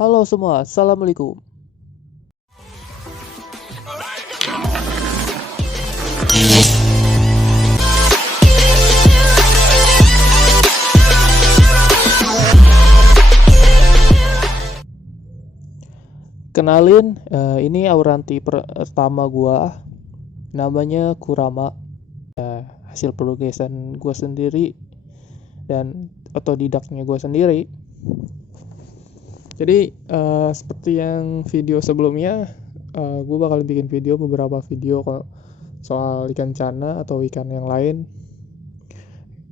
Halo semua, Assalamualaikum. Kenalin, ini Auranti pertama gua, namanya Kurama. Hasil progresan gua sendiri dan otodidaknya gua sendiri. Jadi seperti yang video sebelumnya, gua bakal bikin beberapa video soal ikan cana atau ikan yang lain.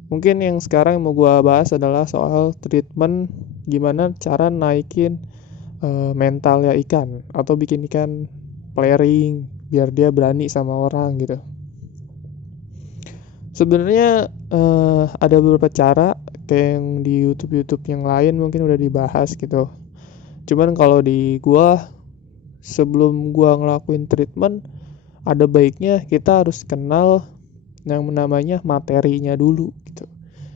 Mungkin yang sekarang mau gua bahas adalah soal treatment gimana cara naikin mental ya ikan atau bikin ikan flaring biar dia berani sama orang gitu. Sebenarnya ada beberapa cara kayak yang di YouTube yang lain mungkin udah dibahas gitu. Cuman kalau di gua sebelum gua ngelakuin treatment ada baiknya kita harus kenal yang namanya materinya dulu gitu.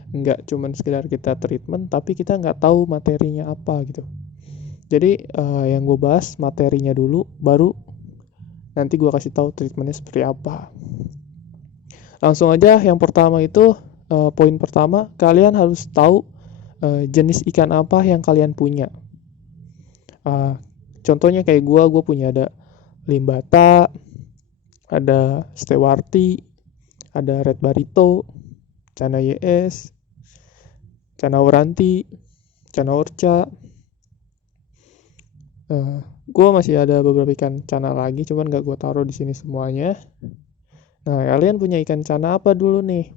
Nggak cuman sekedar kita treatment tapi kita nggak tahu materinya apa gitu. Jadi yang gue bahas materinya dulu, baru nanti gue kasih tahu treatmentnya seperti apa. Langsung aja yang pertama itu poin pertama, kalian harus tahu jenis ikan apa yang kalian punya. Contohnya kayak gue punya ada limbata, ada stewarti, ada red barito, cana YS, cana auranti, cana orca. Gue masih ada beberapa ikan cana lagi, cuman gak gue taruh di sini semuanya. Nah, kalian punya ikan cana apa dulu nih?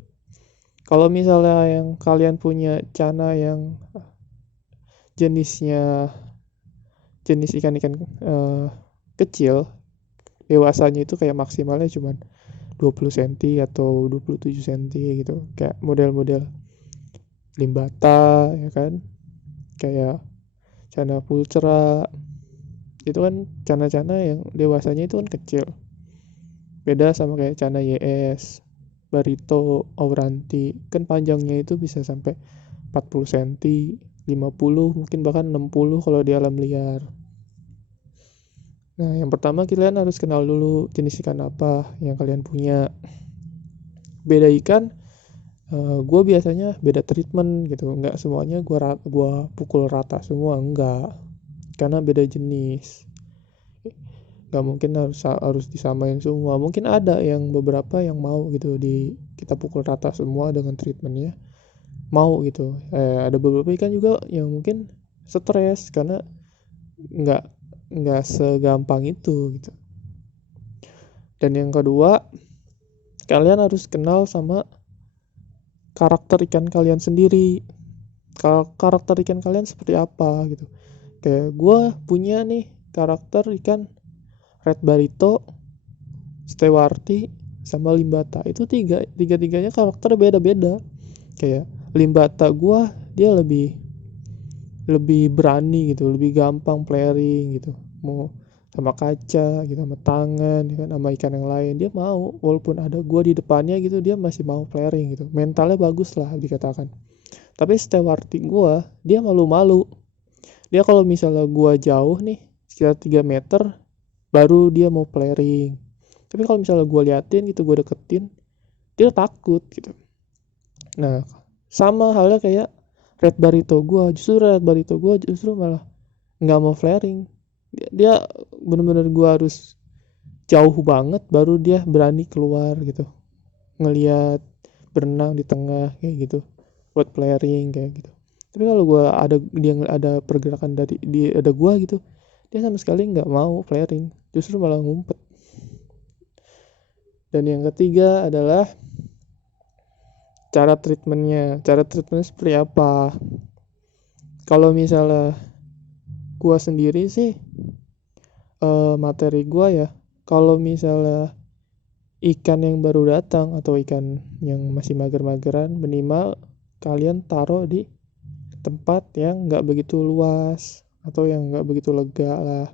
Kalau misalnya yang kalian punya cana yang jenis ikan-ikan kecil, dewasanya itu kayak maksimalnya cuma 20 cm atau 27 cm gitu. Kayak model-model limbata, ya kan? Kayak cana pulcra. Itu kan cana-cana yang dewasanya itu kan kecil. Beda sama kayak cana YS, barito, auranti. Kan panjangnya itu bisa sampai 40 cm, 50, mungkin bahkan 60 kalau di alam liar. Nah, yang pertama kalian harus kenal dulu jenis ikan apa yang kalian punya. Beda ikan, gue biasanya beda treatment gitu. Nggak semuanya gue pukul rata semua, enggak. Karena beda jenis. Nggak mungkin harus disamain semua. Mungkin ada yang beberapa yang mau gitu kita pukul rata semua dengan treatmentnya, mau gitu. Ada beberapa ikan juga yang mungkin stres karena nggak segampang itu gitu. Dan yang kedua, kalian harus kenal sama karakter ikan kalian sendiri. Karakter ikan kalian seperti apa gitu. Kayak gue punya nih karakter ikan red barito, stewarti, sama limbata. Itu tiga-tiganya karakter beda-beda. Kayak limbata gue dia lebih berani gitu, lebih gampang flaring gitu. Mau sama kaca gitu, sama tangan gitu, sama ikan yang lain dia mau, walaupun ada gue di depannya gitu dia masih mau flaring gitu. Mentalnya bagus lah dikatakan. Tapi stewarti gue dia malu-malu. Dia kalau misalnya gue jauh nih sekitar 3 meter baru dia mau flaring. Tapi kalau misalnya gue liatin gitu, gue deketin, dia takut gitu. Nah, sama halnya kayak red barito gue. Red barito gue justru malah nggak mau flaring. Dia bener-bener gue harus jauh banget baru dia berani keluar gitu. Ngeliat berenang di tengah kayak gitu, buat flaring kayak gitu. Tapi kalau dia ada pergerakan dari dia ada gue gitu, dia sama sekali nggak mau flaring, justru malah ngumpet. Dan yang ketiga adalah cara treatmentnya seperti apa. Kalau misalnya gue sendiri sih materi gue ya, kalau misalnya ikan yang baru datang atau ikan yang masih mager-mageran, minimal kalian taruh di tempat yang nggak begitu luas atau yang nggak begitu lega lah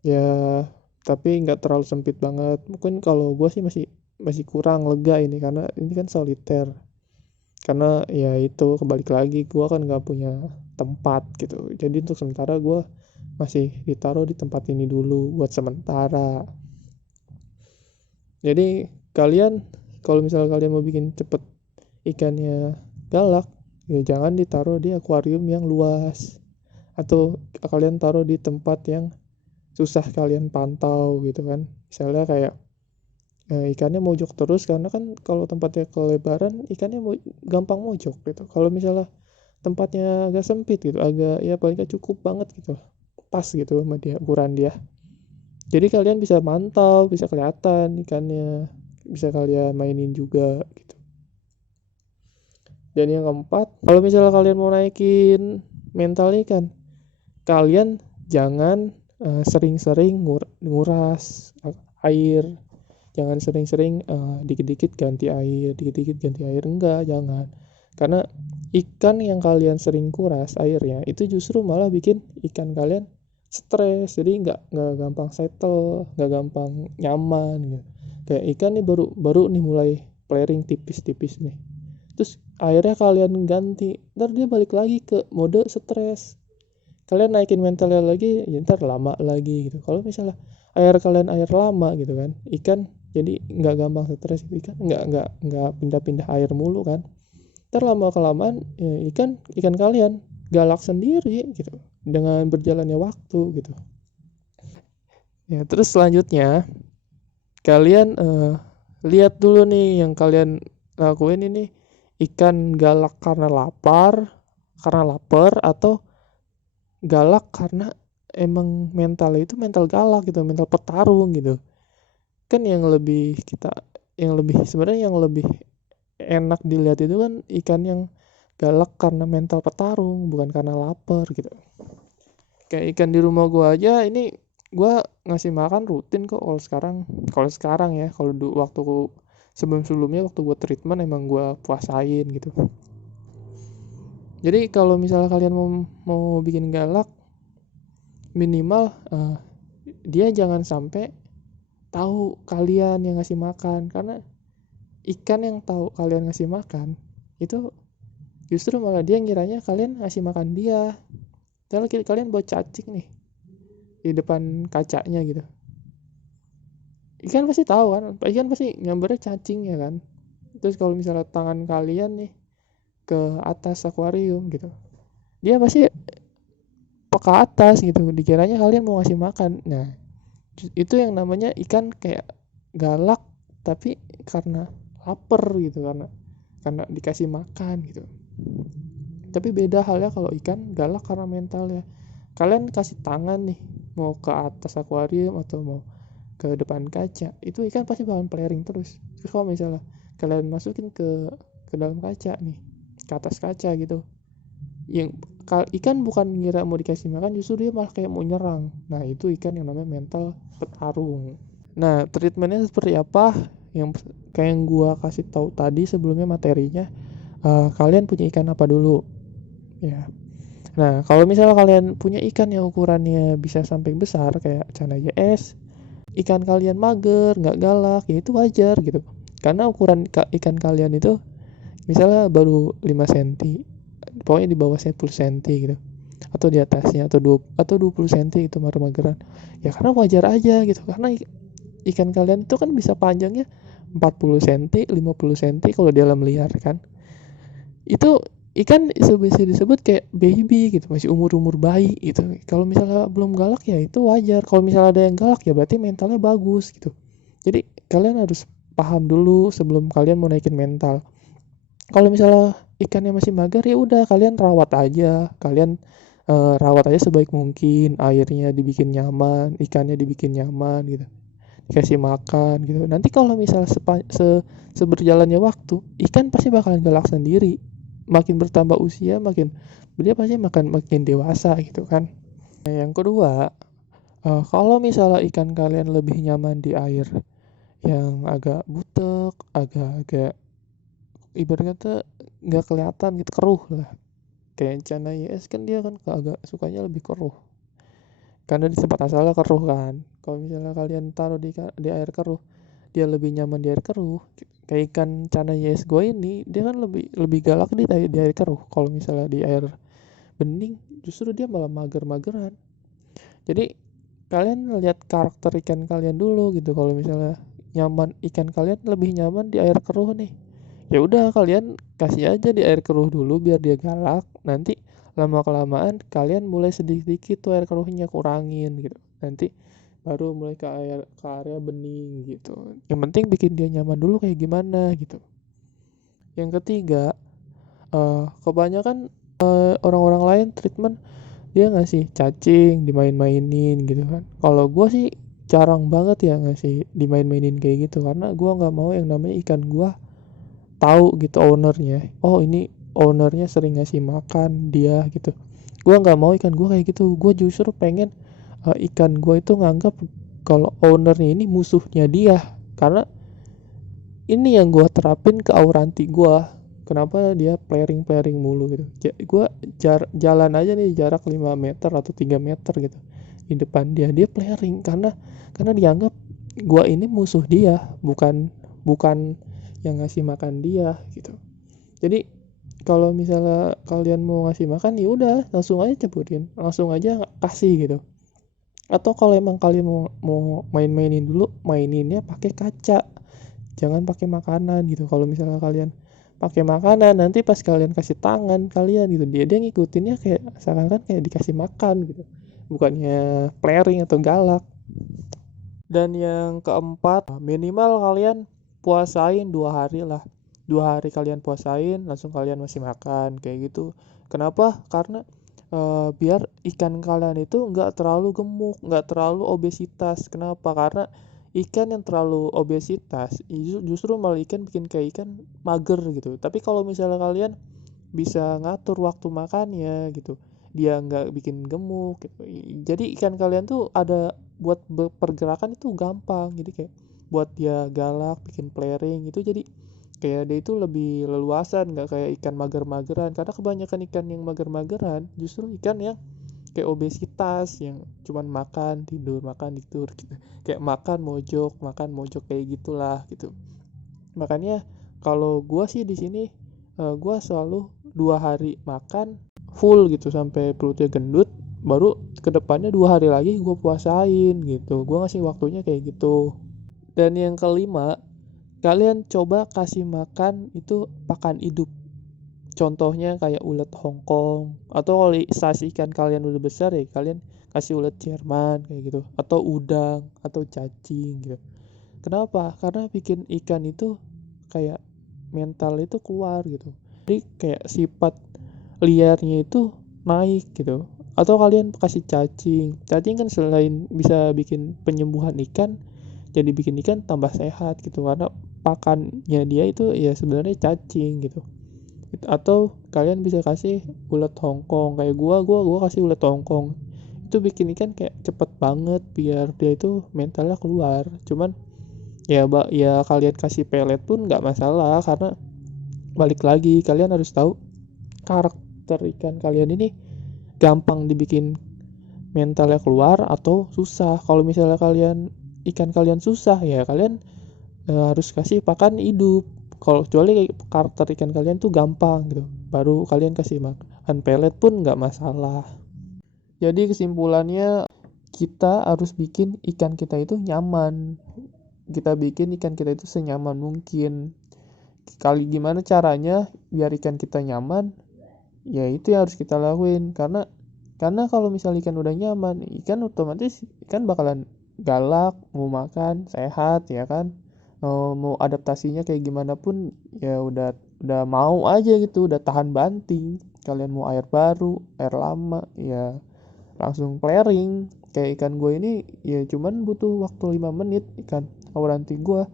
ya, tapi nggak terlalu sempit banget. Mungkin kalau gue sih masih kurang lega ini karena ini kan soliter, karena ya itu kebalik lagi gue kan nggak punya tempat gitu. Jadi untuk sementara gue masih ditaruh di tempat ini dulu buat sementara. Jadi kalian kalau misalnya kalian mau bikin cepet ikannya galak, ya jangan ditaruh di akuarium yang luas, atau kalian taruh di tempat yang susah kalian pantau gitu kan. Misalnya kayak ikannya mojok terus, karena kan kalau tempatnya kelebaran ikannya gampang mojok gitu. Kalau misalnya tempatnya agak sempit gitu, agak ya paling gak cukup banget gitu, pas gitu sama dia ukuran dia, jadi kalian bisa mantau, bisa kelihatan ikannya, bisa kalian mainin juga gitu. Dan yang keempat, kalau misalnya kalian mau naikin mental ikan, kalian jangan sering-sering nguras air. Jangan sering-sering dikit-dikit ganti air, dikit-dikit ganti air, enggak, jangan. Karena ikan yang kalian sering kuras airnya itu justru malah bikin ikan kalian stres, jadi nggak gampang settle, nggak gampang nyaman gitu. Kayak ikan nih baru nih mulai flaring tipis-tipis nih, terus airnya kalian ganti, ntar dia balik lagi ke mode stres. Kalian naikin mentalnya lagi, ya ntar lama lagi gitu. Kalau misalnya air kalian air lama gitu kan, ikan jadi nggak gampang stres, ikan nggak pindah-pindah air mulu kan. Ntar lama kelamaan ya, ikan kalian galak sendiri gitu dengan berjalannya waktu gitu. Ya terus selanjutnya kalian lihat dulu nih yang kalian lakuin ini, ikan galak karena lapar atau galak karena emang mentalnya itu mental galak gitu, mental petarung gitu. Kan yang lebih sebenarnya yang lebih enak dilihat itu kan ikan yang galak karena mental petarung, bukan karena lapar gitu. Kayak ikan di rumah gua aja ini, gua ngasih makan rutin kok kalau sekarang ya. Kalau waktu sebelumnya waktu gua treatment emang gua puasain gitu. Jadi kalau misalnya kalian mau bikin galak, minimal dia jangan sampai tahu kalian yang ngasih makan, karena ikan yang tahu kalian ngasih makan itu justru malah dia ngiranya kalian ngasih makan dia. Kalau kalian buat cacing nih di depan kacanya gitu, ikan pasti tahu kan, ikan pasti nyambernya cacing ya kan. Terus kalau misalnya tangan kalian nih ke atas akuarium gitu, dia pasti ke atas gitu, dikiranya kalian mau ngasih makan. Nah itu yang namanya ikan kayak galak tapi karena lapar gitu, karena dikasih makan gitu. Tapi beda halnya kalau ikan galak karena mentalnya. Kalian kasih tangan nih mau ke atas akuarium atau mau ke depan kaca, itu ikan pasti bakalan flaring terus. Terus kalau misalnya kalian masukin ke dalam kaca nih, ke atas kaca gitu, yang ikan bukan ngira mau dikasih makan, justru dia malah kayak mau nyerang. Nah itu ikan yang namanya mental petarung. Nah treatmentnya seperti apa, yang kayak yang gua kasih tahu tadi sebelumnya materinya. Kalian punya ikan apa dulu ya. Nah kalau misalnya kalian punya ikan yang ukurannya bisa sampai besar kayak cana YS, ikan kalian mager nggak galak, ya itu wajar gitu. Karena ukuran ikan kalian itu misalnya baru 5 cm, pokoknya di bawah 10 cm gitu, atau di atasnya atau 20 cm itu mageran. Ya karena wajar aja gitu, karena ikan kalian itu kan bisa panjangnya 40 cm 50 cm kalau di alam liar kan. Itu ikan bisa disebut kayak baby gitu, masih umur bayi gitu. Kalau misalnya belum galak ya itu wajar. Kalau misalnya ada yang galak ya berarti mentalnya bagus gitu. Jadi kalian harus paham dulu sebelum kalian mau naikin mental. Kalau misalnya ikannya masih mager, ya udah kalian rawat aja. Kalian rawat aja sebaik mungkin, airnya dibikin nyaman, ikannya dibikin nyaman gitu, dikasih makan gitu. Nanti kalau misalnya seberjalannya waktu, ikan pasti bakalan galak sendiri. Makin bertambah usia, dia pasti makin dewasa gitu kan. Nah, yang kedua, kalau misalnya ikan kalian lebih nyaman di air yang agak butek, agak-agak ibaratnya tuh nggak kelihatan gitu, keruh lah. Kayak cana YS kan dia kan agak sukanya lebih keruh, karena di tempat asalnya keruh kan. Kalau misalnya kalian taruh di air keruh, dia lebih nyaman di air keruh. Kayak ikan cana YS gue ini, dia kan lebih galak di air keruh. Kalau misalnya di air bening, justru dia malah mager-mageran. Jadi kalian lihat karakter ikan kalian dulu gitu. Kalau misalnya nyaman, ikan kalian lebih nyaman di air keruh nih, ya udah kalian kasih aja di air keruh dulu biar dia galak. Nanti lama kelamaan kalian mulai sedikit-sedikit tuh air keruhnya kurangin gitu. Nanti baru mulai ke area bening gitu. Yang penting bikin dia nyaman dulu kayak gimana gitu. Yang ketiga, kebanyakan orang-orang lain treatment dia ngasih cacing dimain-mainin gitu kan. Kalau gue sih jarang banget ya ngasih dimain-mainin kayak gitu, karena gue nggak mau yang namanya ikan gue tahu gitu ownernya, oh ini ownernya sering ngasih makan dia gitu. Gue nggak mau ikan gue kayak gitu. Gue justru pengen ikan gue itu nganggap kalau ownernya ini musuhnya dia, karena ini yang gue terapin ke Auranti gue. Kenapa dia flaring mulu gitu. Gue jalan aja nih jarak 5 meter atau 3 meter gitu di depan dia flaring, karena dianggap gue ini musuh dia, bukan bukan yang ngasih makan dia gitu. Jadi kalau misalnya kalian mau ngasih makan, ya udah langsung aja ceburin, langsung aja kasih gitu. Atau kalau emang kalian mau main-mainin dulu, maininnya pakai kaca, jangan pakai makanan gitu. Kalau misalnya kalian pakai makanan, nanti pas kalian kasih tangan kalian gitu, dia ngikutinnya kayak seakan-akan kayak dikasih makan gitu, bukannya flaring atau galak. Dan yang keempat, minimal kalian puasain 2 hari lah. 2 hari kalian puasain, langsung kalian masih makan kayak gitu. Kenapa? Karena biar ikan kalian itu nggak terlalu gemuk, nggak terlalu obesitas. Kenapa? Karena ikan yang terlalu obesitas justru malah bikin kayak ikan mager gitu. Tapi kalau misalnya kalian bisa ngatur waktu makannya gitu, dia nggak bikin gemuk gitu. Jadi ikan kalian tuh ada buat pergerakan itu gampang. Jadi kayak buat dia galak, bikin flaring itu, jadi kayak dia itu lebih leluasan, nggak kayak ikan mager-mageran. Karena kebanyakan ikan yang mager-mageran justru ikan yang kayak obesitas, yang cuman makan tidur gitu, kayak makan mojok kayak gitulah gitu. Makanya kalau gua sih di sini, gua selalu 2 hari makan full gitu sampai perutnya gendut, baru kedepannya 2 hari lagi gue puasain gitu. Gue ngasih waktunya kayak gitu. Dan yang kelima, kalian coba kasih makan itu pakan hidup. Contohnya kayak ulet Hongkong, atau kalau size ikan kalian udah besar ya kalian kasih ulet Jerman kayak gitu, atau udang atau cacing gitu. Kenapa? Karena bikin ikan itu kayak mental itu keluar gitu. Jadi kayak sifat liarnya itu naik gitu. Atau kalian kasih cacing kan selain bisa bikin penyembuhan ikan, jadi bikin ikan tambah sehat gitu, karena pakannya dia itu ya sebenarnya cacing gitu. Atau kalian bisa kasih ulet Hongkong, kayak gua kasih ulet Hongkong, itu bikin ikan kayak cepet banget biar dia itu mentalnya keluar. Cuman ya kalian kasih pelet pun nggak masalah, karena balik lagi kalian harus tahu karakter ikan kalian ini gampang dibikin mentalnya keluar atau susah. Kalau misalnya ikan kalian susah, ya kalian harus kasih pakan hidup. Kalau kecuali karakter ikan kalian tuh gampang gitu, baru kalian kasih makan pelet pun nggak masalah. Jadi kesimpulannya, kita harus bikin ikan kita itu nyaman. Kita bikin ikan kita itu senyaman mungkin. Kali gimana caranya biar ikan kita nyaman, ya itu yang harus kita lakuin. Karena kalau misalnya ikan udah nyaman, ikan otomatis ikan bakalan galak, mau makan sehat ya kan. Mau adaptasinya kayak gimana pun ya udah mau aja gitu, udah tahan banting. Kalian mau air baru, air lama, ya langsung flaring. Kayak ikan gue ini ya cuman butuh waktu 5 menit, ikan auranti gue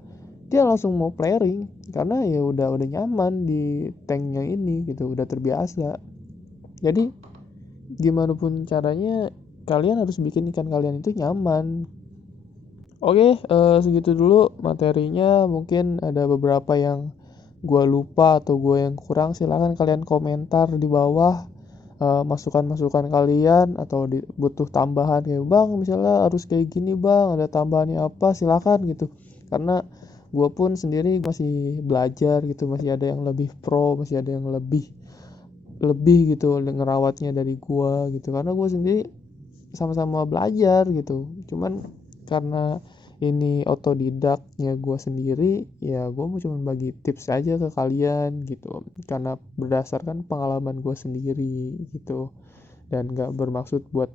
dia langsung mau flaring, karena ya udah nyaman di tanknya ini gitu, udah terbiasa. Jadi gimana pun caranya kalian harus bikin ikan kalian itu nyaman. Oke, segitu dulu materinya. Mungkin ada beberapa yang gue lupa atau gue yang kurang, silahkan kalian komentar di bawah, masukan-masukan kalian, atau butuh tambahan kayak bang misalnya harus kayak gini bang, ada tambahannya apa, silahkan gitu. Karena gue pun sendiri masih belajar gitu, masih ada yang lebih pro, masih ada yang lebih gitu ngerawatnya dari gue gitu. Karena gue sendiri sama-sama belajar gitu. Cuman karena ini otodidaknya gue sendiri, ya gue mau cuma bagi tips aja ke kalian gitu, karena berdasarkan pengalaman gue sendiri gitu, dan gak bermaksud buat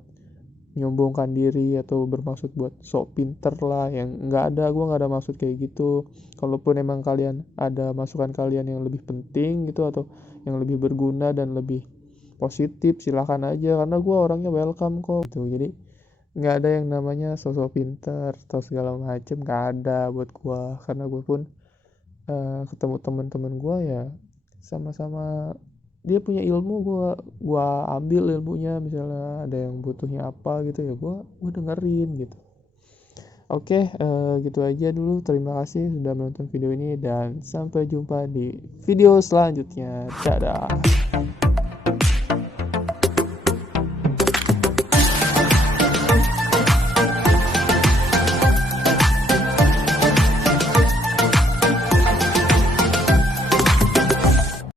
nyombongkan diri atau bermaksud buat sok pinter lah, yang nggak ada, gue nggak ada maksud kayak gitu. Kalaupun emang kalian ada masukan kalian yang lebih penting gitu atau yang lebih berguna dan lebih positif, silahkan aja, karena gue orangnya welcome kok gitu. Jadi nggak ada yang namanya sosok pinter atau segala macem, nggak ada buat gue, karena gue pun ketemu teman-teman gue ya sama-sama dia punya ilmu, gue ambil ilmunya, misalnya ada yang butuhnya apa gitu ya gue dengerin gitu. Oke, gitu aja dulu, terima kasih sudah menonton video ini dan sampai jumpa di video selanjutnya, dadah.